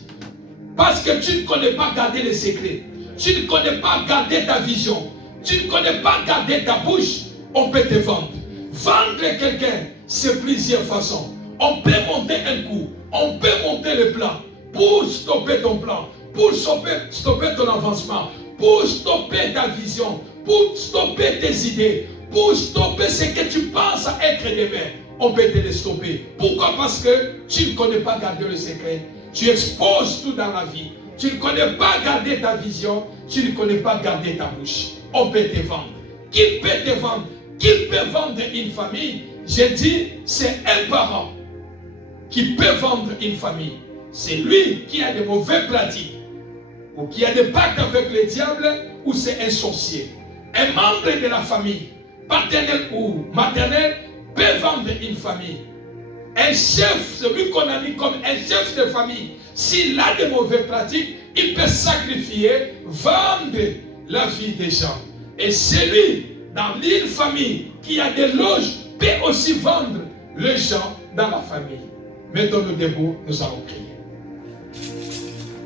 Parce que tu ne connais pas garder les secrets. Tu ne connais pas garder ta vision. Tu ne connais pas garder ta bouche. On peut te vendre. Vendre quelqu'un, c'est plusieurs façons. On peut monter un coup. On peut monter le plan pour stopper ton plan. Pour stopper ton avancement. Pour stopper ta vision. Pour stopper tes idées. Pour stopper ce que tu penses à être demain. On peut te les stopper. Pourquoi? Parce que tu ne connais pas garder le secret. Tu exposes tout dans la vie. Tu ne connais pas garder ta vision. Tu ne connais pas garder ta bouche. On peut te vendre. Qui peut te vendre? Qui peut vendre une famille? J'ai dit, c'est un parent qui peut vendre une famille. C'est lui qui a de mauvaises pratiques. Ou qui a des pactes avec le diable. Ou c'est un sorcier. Un membre de la famille, paternel ou maternel, peut vendre une famille. Un chef, celui qu'on a mis comme un chef de famille, s'il a de mauvaises pratiques, il peut sacrifier, vendre la vie des gens. Et celui dans une famille qui a des loges peut aussi vendre les gens dans la famille. Mettons-nous debout, nous allons prier.